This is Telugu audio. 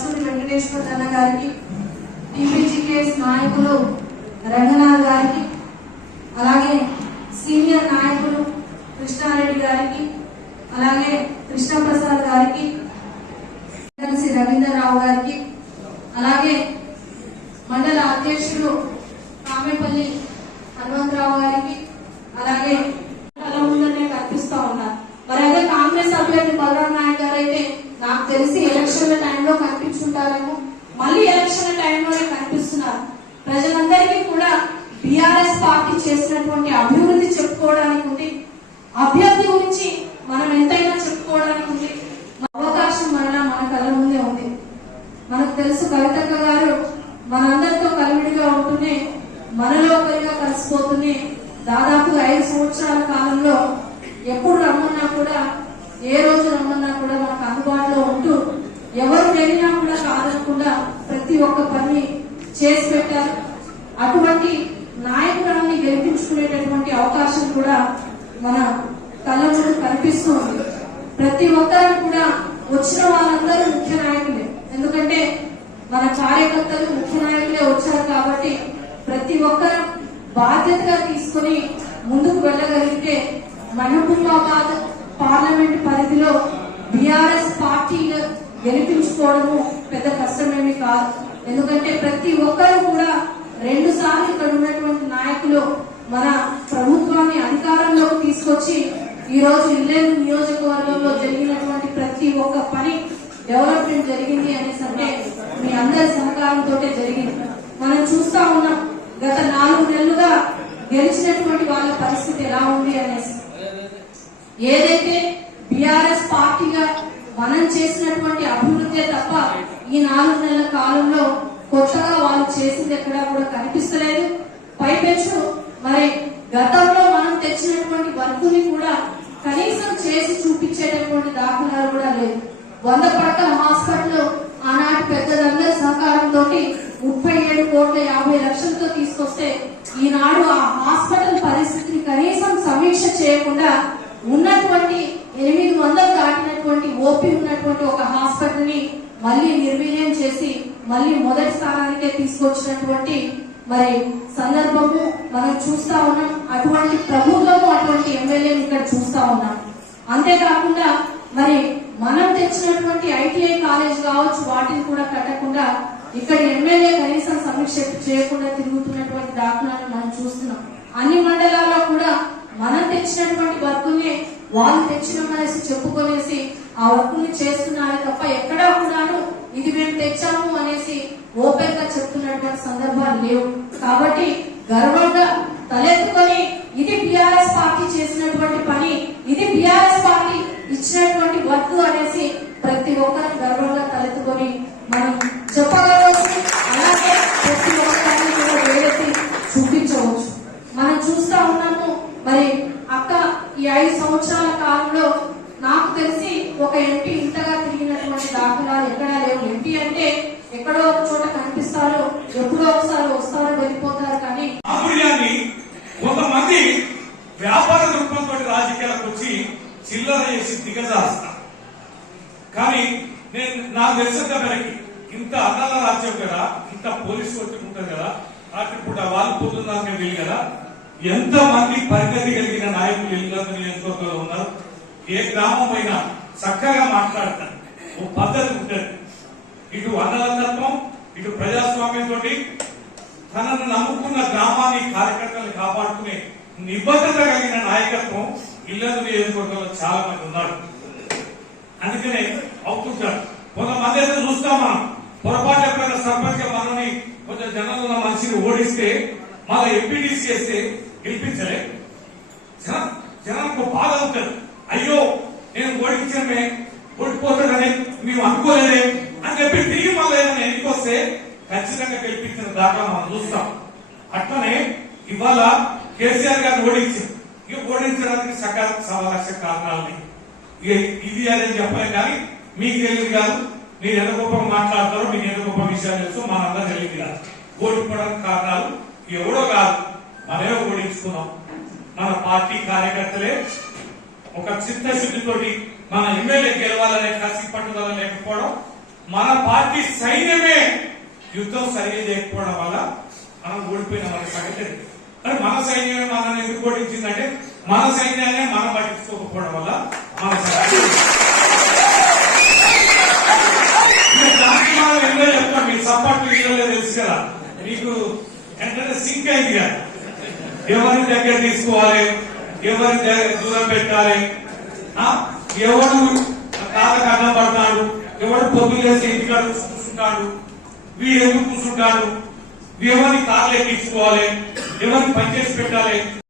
వెంకటేశ్వర అన్న గారికి టీపీజీకేఎస్ నాయకులు రంగనాథ్ గారికి అలాగే సీనియర్ నాయకులు కృష్ణారెడ్డి గారికి అలాగే కృష్ణప్రసాద్ గారికి కలిసి రవీంద్రరావు గారికి అలాగే మండల అధ్యక్షులు కామేపల్లి హనుమంతరావు గారికి అలాగే కళ్ళ ముందనే కనిపిస్తా ఉన్నారు మరి అదే కాంగ్రెస్ అభ్యర్థి బలరాం నాయక్ గారు అయితే నాకు తెలిసి ఎలక్షన్ల టైంలో మళ్ళీ ఎలక్షన్ టైంలోనే కనిపిస్తున్నారు. ప్రజలందరికీ కూడా బీఆర్ఎస్ పార్టీ చేసినటువంటి అభివృద్ధి చెప్పుకోవడానికి ఉంది. అభ్యర్థి గురించి మనం ఎంతైనా చెప్పుకోవడానికి ఉంది. అవకాశం మరలా మన కళ్ళ ముందే ఉంది. మనకు తెలుసు కవితక్క గారు మనందరితో కలివిడిగా ఉంటూనే మనలో ఒకరిగా కలిసిపోతూనే దాదాపు ఐదు సంవత్సరాల కాలంలో ఎప్పుడు రమ్మన్నా కూడా ఏ రోజు రమ్మన్నా కూడా మనకు అందుబాటులో ఉంటూ ఎవరు వెళ్ళినా కూడా కాదనకుండా ప్రతి ఒక్క పని చేసి పెట్టారు. అటువంటి నాయకురాన్ని గెలిపించుకునేటటువంటి అవకాశం కూడా మన కళ్ళ కనిపిస్తూ ఉంది. ప్రతి ఒక్కరు కూడా వచ్చిన వాళ్ళందరూ ముఖ్య నాయకులే. ఎందుకంటే మన కార్యకర్తలు ముఖ్య నాయకులే వచ్చారు కాబట్టి ప్రతి ఒక్కరు బాధ్యతగా తీసుకుని ముందుకు వెళ్ళగలిగితే మహబూబాబాద్ పార్లమెంట్ పరిధిలో బీఆర్ఎస్ పార్టీ గెలిపించుకోవడము పెద్ద కష్టమేమి కాదు. ఎందుకంటే ప్రతి ఒక్కరు కూడా రెండు సార్లు ఇక్కడ ఉన్నటువంటి నాయకులు మన ప్రభుత్వాన్ని అధికారంలోకి తీసుకొచ్చి ఈ రోజు ఇల్లేరు నియోజకవర్గంలో జరిగినటువంటి ప్రతి ఒక్క పని డెవలప్మెంట్ జరిగింది అనేసి అంటే మీ అందరి సహకారంతో జరిగింది. మనం చూస్తా ఉన్నాం గత నాలుగు నెలలుగా గెలిచినటువంటి వాళ్ళ పరిస్థితి ఎలా ఉంది అనేసి. ఏదైతే మనం చేసినటువంటి అభివృద్ధి తప్ప ఈ నాలుగు నెలల కాలంలో కొత్తగా వాళ్ళు చేసింది ఎక్కడా కూడా కనిపిస్తలేదు. పైపెచ్చు మరి గతంలో మనం తెచ్చినటువంటి వర్కుని కూడా కనీసం చేసి చూపించేటటువంటి దాఖలాలు కూడా లేదు వంద పడకల హాస్పిటల్ ఆనాటి పెద్దలందరి సహకారంతో ముప్పై ఏడు కోట్ల యాభై లక్షలతో తీసుకొస్తే ఈనాడు ఆ హాస్పిటల్ పరిస్థితిని కనీసం సమీక్ష చేయకుండా ఉన్నటువంటి ఓపీ ఉన్నటువంటి ఒక హాస్పిటల్ని మళ్ళీ నిర్వీర్యం చేసి మళ్ళీ మొదటి స్థానానికే తీసుకొచ్చినటువంటి మరి సందర్భము మనం చూస్తా ఉన్నాం. అటువంటి ప్రభుత్వము అటువంటి ఎమ్మెల్యేని ఇక్కడ చూస్తా ఉన్నాం. అంతేకాకుండా మరి మనం తెచ్చినటువంటి ఐటీఐ కాలేజ్ కావచ్చు వాటిని కూడా కట్టకుండా ఇక్కడ ఎమ్మెల్యే కనీసం సమీక్ష చేయకుండా తిరుగుతున్నటువంటి దాఖలాలను మనం చూస్తున్నాం. అన్ని మండలాల్లో కూడా మనం తెచ్చినటువంటి వర్కుల్ని వాళ్ళు తెచ్చినమనేసి చెప్పుకొనేసి ఆ వర్క్ని చేస్తున్నారు తప్ప ఎక్కడా కూడాను ఇది మేము తెచ్చాము అనేసి ఓపెన్గా చెప్తున్నటువంటి సందర్భాలు లేవు. కాబట్టి గర్వంగా తలెత్తుకొని ఇది బిఆర్ఎస్ పార్టీ చేసినటువంటి పని ఇది బిఆర్ఎస్ పార్టీ ఇచ్చినటువంటి వర్క్ అనేసి ప్రతి ఒక్కరు గర్వంగా తలెత్తుకొని మనం చెప్పగలవచ్చు అలాగే ప్రతి ఒక్కరిని కూడా వేడెత్తి చూపించవచ్చు. మనం చూస్తా ఉన్నాము మరి అక్క ఈ ఐదు సంవత్సరాల కాలంలో నాకు తెలిసి ఒక ఎంపీ ఇంతగా తిరిగినటువంటి దాఖలాలు ఎక్కడా లేవు. ఎంపీ అంటే ఎక్కడో ఒక చోట కనిపిస్తారు ఎప్పుడో ఒకసారి వస్తారు వెళ్ళిపోతారు కానీ కొంతమంది వ్యాపార దృక్పథంతో రాజకీయాలకు వచ్చి చిల్లర చేసి దిగజారుస్తారు. కానీ నేను నాకు తెలిసినంత మేరకి ఇంత అన్నాల రాజ్యం కదా ఇంత పోలీసు ఒత్తిడి ఉంటుంది కదా రాత్రిపూట వాళ్ళు పోతున్నాక వెళ్ళి కదా ఎంత మంది పరిగతి కలిగిన నాయకులు ఇల్లందు నియోజకవర్గంలో ఉన్నారు? ఏ గ్రామం అయినా చక్కగా మాట్లాడతారు. ఓ పద్ధతి ఉంటుంది. ఇటు అన్నదత్వం ఇటు ప్రజాస్వామ్యంతో తనను నమ్ముకున్న గ్రామాన్ని కార్యకర్తలను కాపాడుకునే నిబద్ధత కలిగిన నాయకత్వం ఇల్లందు నియోజకవర్గంలో చాలా మంది ఉన్నారు. అందుకనే అవుతుంటారు. కొంతమంది అయితే చూస్తాం మనం. పొరపాటు ఎప్పుడైనా సర్పంచ్ మనని కొంచెం జనంలో ఉన్న మనిషిని ఓడిస్తే మళ్ళీ ఎంపీటీసీ చేస్తే గెలిపించలే. జనం జనానికి బాధ ఉంటుంది. అయ్యో నేను ఓడించమే ఓడిపోతాడని మేము అనుకోలేదే అని చెప్పి తిరిగి మళ్ళీ ఏమైనా ఎన్నికొస్తే ఖచ్చితంగా గెలిపించిన దాకా మనం చూస్తాం. అట్లనే ఇవాళ కేసీఆర్ గారిని ఓడించారు ఇక ఓడించడానికి సకాల సవా కారణాలని కారణాలు ఇక ఇది అదని చెప్పలేం కానీ మీకు తెలియదు కాదు మీరు ఎంత గొప్ప మాట్లాడతారో మీకు ఎంత గొప్ప విషయాలు తెలుసు మనందరూ తెలియదు కాదు. ఓడిపోవడానికి కారణాలు ఎవడో కాదు మనమే ఓడించుకున్నాం మన పార్టీ కార్యకర్తలే ఒక చిత్తశుద్ధితోటి మన ఎమ్మెల్యే గెలవాలనే కసి పట్టుదల లేకపోవడం మన పార్టీ సైన్యమే యుద్ధం సరిగ్గా చేయకపోవడం వల్ల మనం ఓడిపోయిన వాళ్ళ సంగతి మరి మన సైన్యమే మనల్ని ఎందుకు ఓడించిందంటే మన సైన్యాన్ని మనం పట్టించుకోకపోవడం వల్ల మన ఎన్నో చెప్తాం మీ సపోర్ట్ వీడియోలో తెలుసు కదా. మీకు వెంటనే సింక్ అయింది కదా. ఎవరిని దగ్గర తీసుకోవాలి? ఎవరిని దూరం పెట్టాలి? ఆ? ఎవడు కాళ్ళకు అడ్డం పడతాడు? ఎవడు పొద్దులు వేసి ఇంటికాడ కూర్చుంటాడు? వీడు ఎందుకు కూర్చుంటాడు? ఎవరిని కార్లు ఎక్కించుకోవాలి? ఎవరిని పనిచేసి పెట్టాలి?